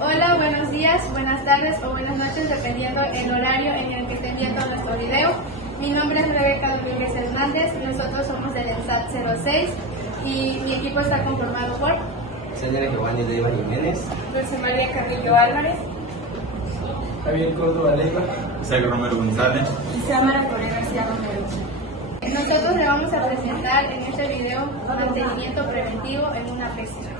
Hola, buenos días, buenas tardes o buenas noches, dependiendo el horario en el que estén viendo nuestro video. Mi nombre es Rebeca Domínguez Hernández, nosotros somos del ENSAT 06 y mi equipo está conformado por Señora Giovanni Leiva Jiménez, Dulce María Carrillo Álvarez, Javier Córdoba Leiva, Isaac Romero González y Samara Correa García Romero. Nosotros le vamos a presentar en este video mantenimiento preventivo en una piscina.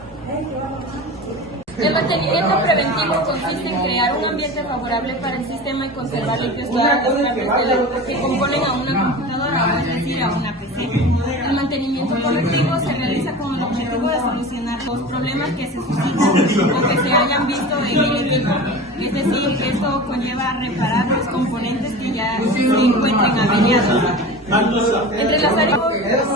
El mantenimiento preventivo consiste en crear un ambiente favorable para el sistema y conservar limpios todas las partes que componen a una computadora, es decir, a una PC. El mantenimiento correctivo se realiza con el objetivo de solucionar los problemas que se suscitan o que se hayan visto en el equipo. Es decir, esto conlleva reparar los componentes que ya se encuentren averiados. Entre las áreas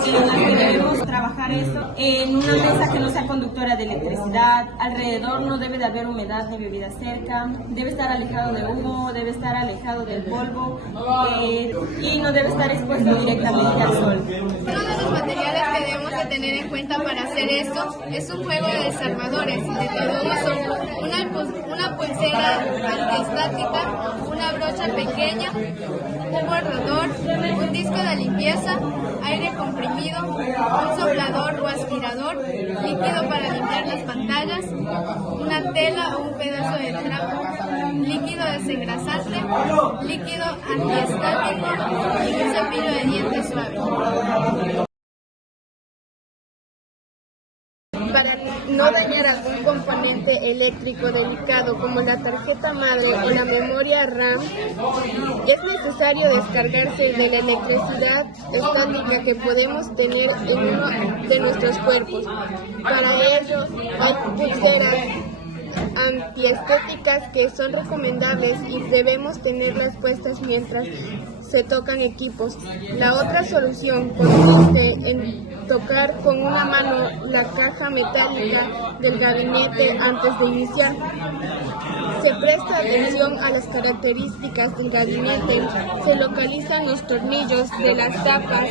en las que debemos trabajar esto, en una mesa que no sea conductora de electricidad, alrededor no debe de haber humedad ni bebida cerca, debe estar alejado de humo, debe estar alejado del polvo y no debe estar expuesto directamente al sol. Uno de los materiales que debemos de tener en cuenta para hacer esto es un juego de desarmadores de todo uso, una pulsera antiestática, una brocha pequeña, un borrador, un disco de limpieza, aire comprimido, un soplador o aspirador, líquido para limpiar las pantallas, una tela o un pedazo de trapo, líquido desengrasante, líquido antiestático y un cepillo de dientes suave. Para no dañar algún componente eléctrico delicado como la tarjeta madre o la memoria RAM, es necesario descargarse de la electricidad estática que podemos tener en uno de nuestros cuerpos. Para ello hay pulseras antiestéticas que son recomendables y debemos tenerlas puestas mientras se tocan equipos. La otra solución consiste en tocar con una mano la caja metálica del gabinete antes de iniciar. Se presta atención a las características del gabinete, se localizan los tornillos de las tapas,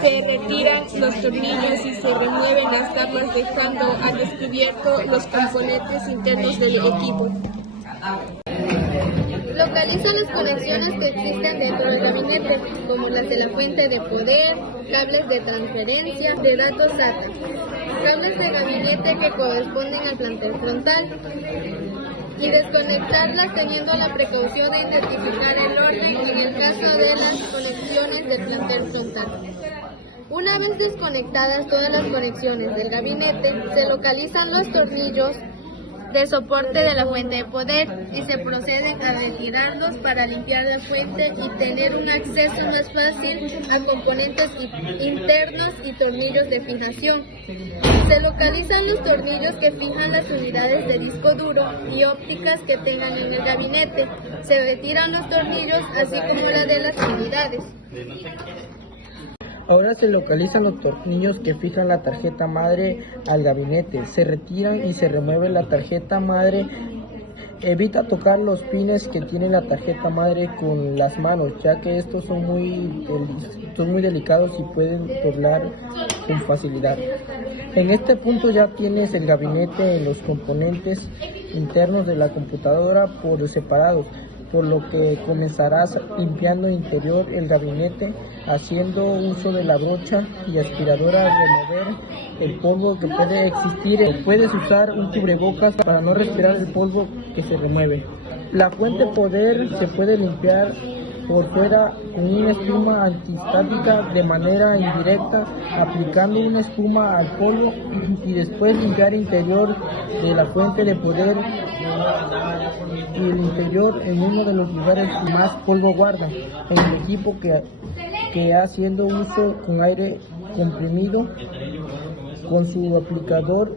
se retiran los tornillos y se remueven las tapas dejando al descubierto los componentes internos del equipo. Localiza las conexiones que existen dentro del gabinete, como las de la fuente de poder, cables de transferencia de datos SATA, cables de gabinete que corresponden al plantel frontal, y desconectarlas teniendo la precaución de identificar el orden en el caso de las conexiones del plantel frontal. Una vez desconectadas todas las conexiones del gabinete, se localizan los tornillos de soporte de la fuente de poder y se procede a retirarlos para limpiar la fuente y tener un acceso más fácil a componentes internos y tornillos de fijación. Se localizan los tornillos que fijan las unidades de disco duro y ópticas que tengan en el gabinete. Se retiran los tornillos así como la de las unidades. Ahora se localizan los tornillos que fijan la tarjeta madre al gabinete, se retiran y se remueve la tarjeta madre. Evita tocar los pines que tiene la tarjeta madre con las manos, ya que estos son muy delicados y pueden doblar con facilidad. En este punto ya tienes el gabinete en los componentes internos de la computadora por separados, por lo que comenzarás limpiando interior el gabinete, haciendo uso de la brocha y aspiradora a remover el polvo que puede existir. Puedes usar un cubrebocas para no respirar el polvo que se remueve. La fuente poder se puede limpiar por fuera con una espuma antiestática de manera indirecta, aplicando una espuma al polvo y después limpiar el interior de la fuente de poder y el interior en uno de los lugares que más polvo guarda, en el equipo que haciendo uso con aire comprimido con su aplicador.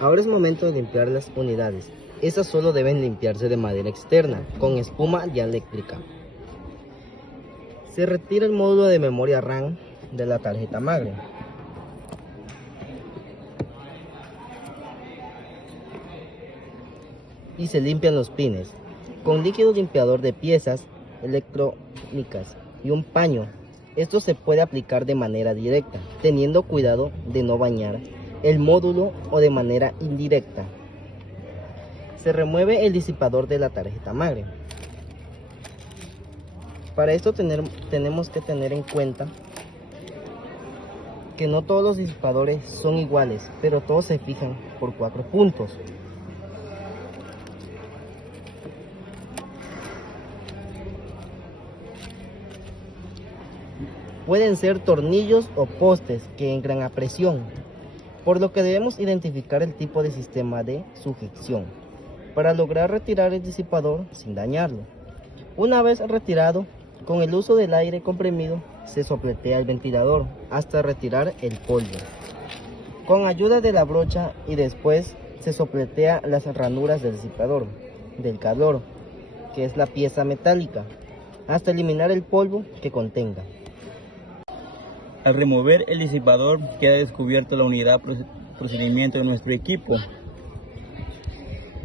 ahora es momento de limpiar las unidades. Esas solo deben limpiarse de manera externa, con espuma dieléctrica. Se retira el módulo de memoria RAM de la tarjeta madre. Y se limpian los pines con líquido limpiador de piezas electrónicas y un paño. Esto se puede aplicar de manera directa, teniendo cuidado de no bañar el módulo o de manera indirecta. Se remueve el disipador de la tarjeta madre. Para esto tenemos que tener en cuenta que no todos los disipadores son iguales, pero todos se fijan por 4 puntos. Pueden ser tornillos o postes que entran a presión, por lo que debemos identificar el tipo de sistema de sujeción para lograr retirar el disipador sin dañarlo. Una vez retirado, con el uso del aire comprimido, se sopletea el ventilador hasta retirar el polvo. Con ayuda de la brocha y después se sopletea las ranuras del disipador, del calor, que es la pieza metálica, hasta eliminar el polvo que contenga. Al remover el disipador queda descubierta la unidad procedimiento de nuestro equipo.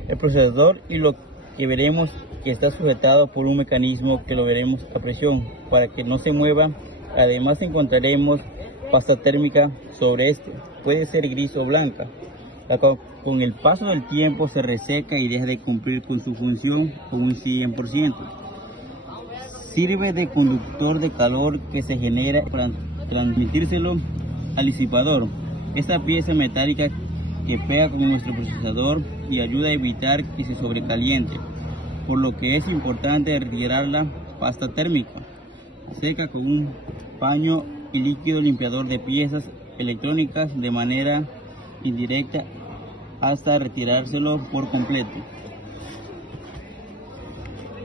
El procesador y lo que veremos que está sujetado por un mecanismo que lo veremos a presión para que no se mueva. Además encontraremos pasta térmica sobre este, puede ser gris o blanca. Con el paso del tiempo se reseca y deja de cumplir con su función con un 100%. Sirve de conductor de calor que se genera para transmitírselo al disipador. Esta pieza metálica que pega con nuestro procesador y ayuda a evitar que se sobrecaliente, por lo que es importante retirar la pasta térmica. Seca con un paño y líquido limpiador de piezas electrónicas de manera indirecta hasta retirárselo por completo.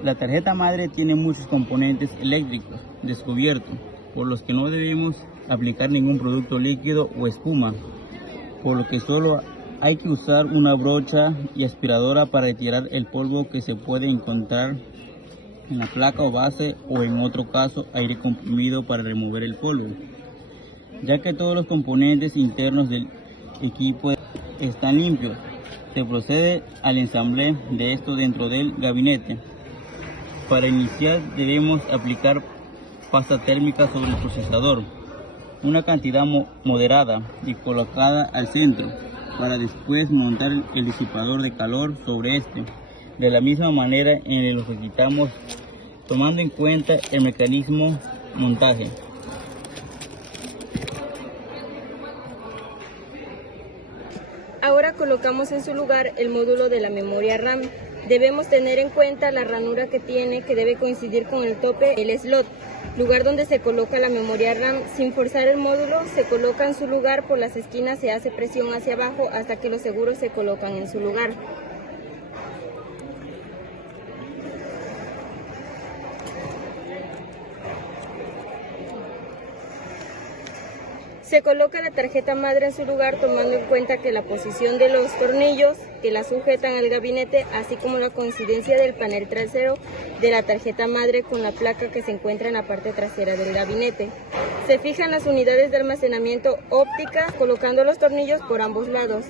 La tarjeta madre tiene muchos componentes eléctricos descubiertos, por los que no debemos aplicar ningún producto líquido o espuma, por lo que solo hay que usar una brocha y aspiradora para retirar el polvo que se puede encontrar en la placa o base, o en otro caso aire comprimido para remover el polvo. Ya que todos los componentes internos del equipo están limpios, se procede al ensamble de esto dentro del gabinete. Para iniciar debemos aplicar pasta térmica sobre el procesador, una cantidad moderada y colocada al centro, para después montar el disipador de calor sobre este, de la misma manera en lo que quitamos, tomando en cuenta el mecanismo montaje. Ahora colocamos en su lugar el módulo de la memoria RAM. Debemos tener en cuenta la ranura que tiene, que debe coincidir con el tope, el slot, lugar donde se coloca la memoria RAM. Sin forzar el módulo, se coloca en su lugar, por las esquinas se hace presión hacia abajo hasta que los seguros se colocan en su lugar. Se coloca la tarjeta madre en su lugar, tomando en cuenta que la posición de los tornillos que la sujetan al gabinete, así como la coincidencia del panel trasero de la tarjeta madre con la placa que se encuentra en la parte trasera del gabinete. Se fijan las unidades de almacenamiento óptica, colocando los tornillos por ambos lados.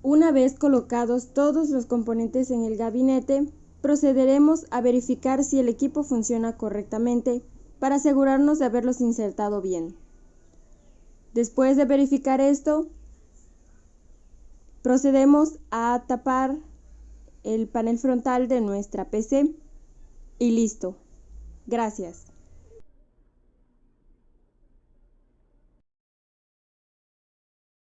Una vez colocados todos los componentes en el gabinete, procederemos a verificar si el equipo funciona correctamente, para asegurarnos de haberlos insertado bien. Después de verificar esto, procedemos a tapar el panel frontal de nuestra PC y listo. Gracias.